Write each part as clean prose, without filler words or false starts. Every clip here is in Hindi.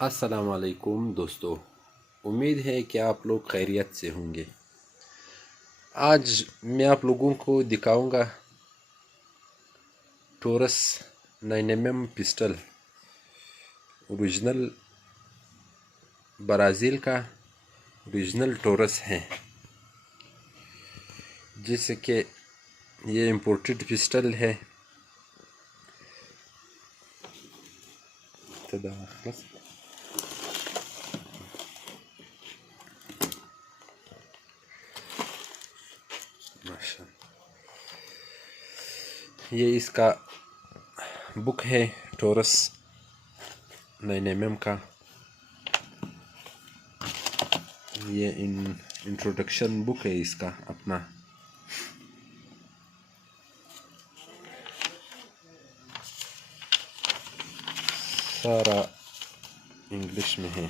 अस्सलामुअलैकुम दोस्तों। उम्मीद है कि आप लोग खैरियत से होंगे। आज मैं आप लोगों को दिखाऊंगा Taurus 9mm pistol original Brazil का ओरिजिनल टोरस है, जिससे कि ये इम्पोर्टेड पिस्टल है। ये इसका बुक है टोरस 9mm का। ये इंट्रोडक्शन बुक है इसका अपना। सारा इंग्लिश में है।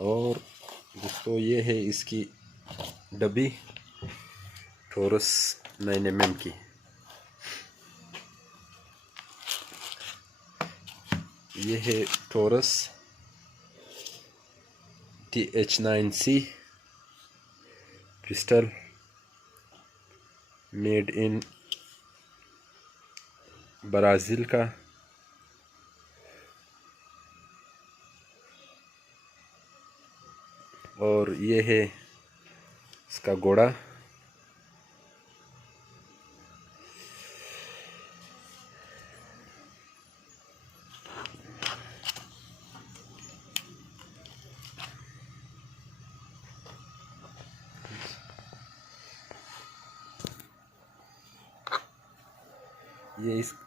और दोस्तों ये है इसकी डब्बी टोरस 9mm की। ये है Taurus TH9C pistol made in Brazil का। और ये है इसका घोड़ा।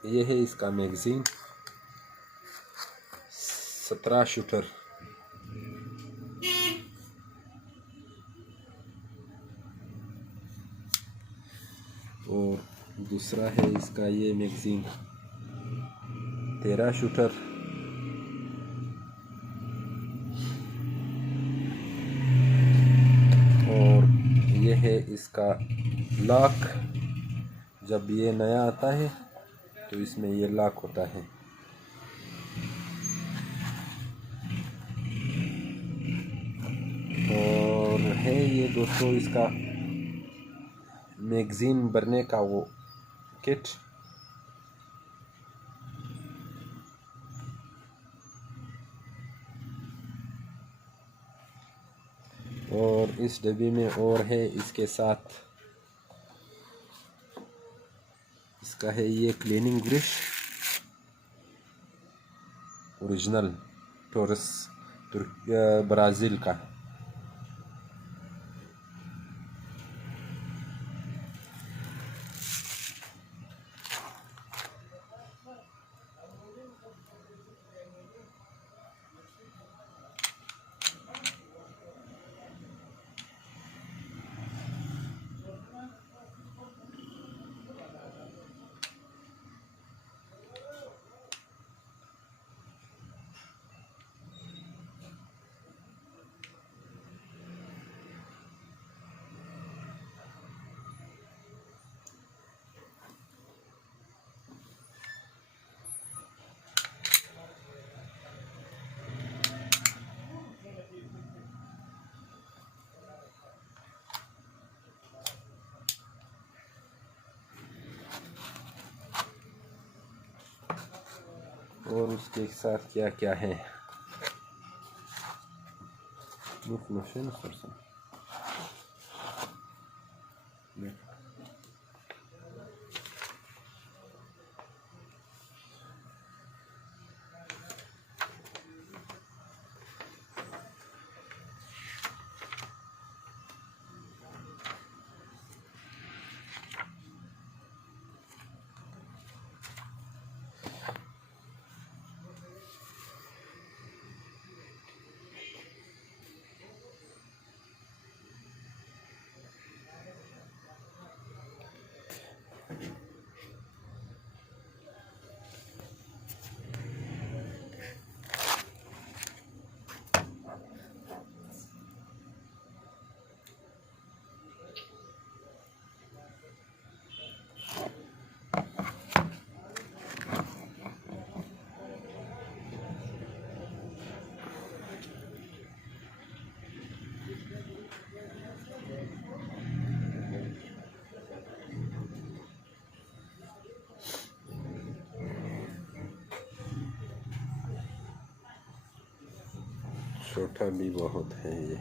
ये है इसका मैगज़ीन 17 शूटर। और दूसरा है इसका ये मैगज़ीन 13 शूटर। और ये है इसका लॉक। जब ये नया आता है तो इसमें ये लॉक होता है। और है ये दोस्तों इसका मैगज़ीन भरने का वो किट। और इस डब्बे में और है इसके साथ इसका है ये cleaning brush original Taurus Brazil का। और उसके साथ क्या क्या है मशीन। छोटा भी बहुत है ये।